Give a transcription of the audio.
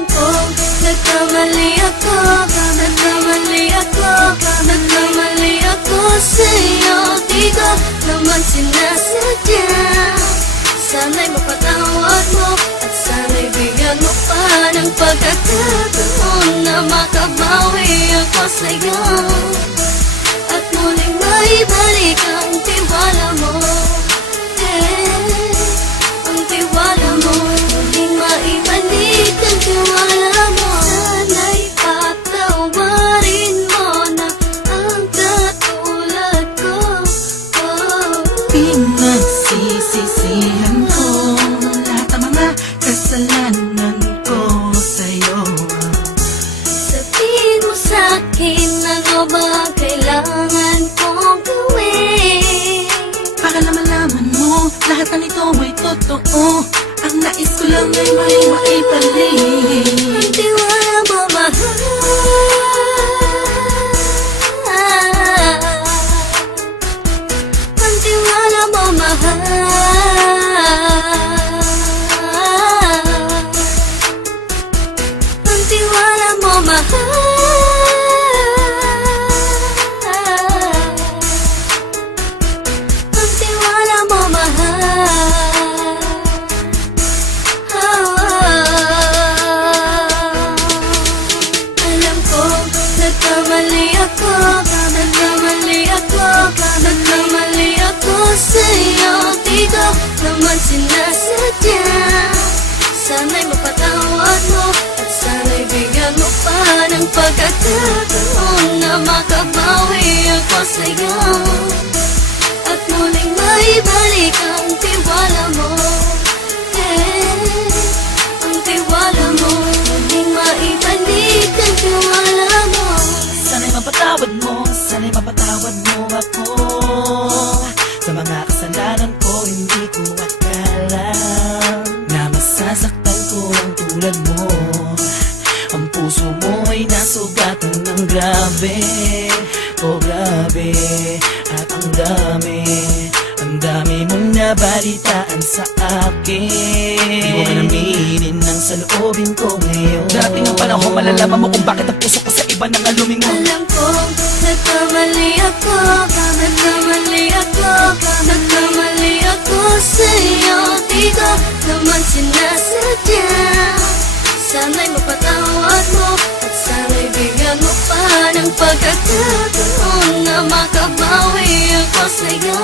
Alam ko, nagkamali ako, nagkamali ako, nagkamali ako sa'yo. Di ko naman sinasadya. Sana'y mapatawad mo at sana'y bigyan mo pa ng pagkakataon na makabawi ako sa'yo at muling maibalik ang tiwala mo. Ang tiwala mo, muling maibalik ang tiwala mo. Sana'y patawarin mo na ang katulad ko. Pinagsisisihan ko lahat ng mga kasalanan ko sa'yo. Sabihin mo sa'kin ano ba kailangan kong gawin Para malaman mo lahat na nito ay totoo. Ang nais ko lang ay may maibalik ang tiwala mo, mahal. Ang tiwala mo, mahal. Ang tiwala mo, mahal. Ang tiwala mo, mahal. Alam ko, nagkamali ako, nagkamali ako, nagkamali ako sa'yo. Di ko naman sinasadya. Sana'y mapatawad mo at sana'y bigyan mo pa ng pagkakataon na makabawi ako sa'yo at muling maibalik ang tiwala mo. Ang tiwala mo, muling maibalik ang tiwala mo. Sana'y mapatawad mo, sana'y mapatawad mo ako sa mga kasalanan ko. Hindi ko akala na masasaktan ko ang tulad mo. Ang puso mo ay nasugatan ng grabe, oh grabe. At ang dami mong nabalitaan sa akin. Di ko kanaminin ng saloobin ko ngayon. Darating ang panahon, malalaman mo kung bakit ang puso ko sa iba nang alumingon. Alam ko, nagkamali ako, nagkamali ako, nagkamali ako sa'yo. Di ko naman sinasadya. Sana'y mapatawad mo at sana'y bigyan mo pa ng pagkakataon na makabawi ako sa'yo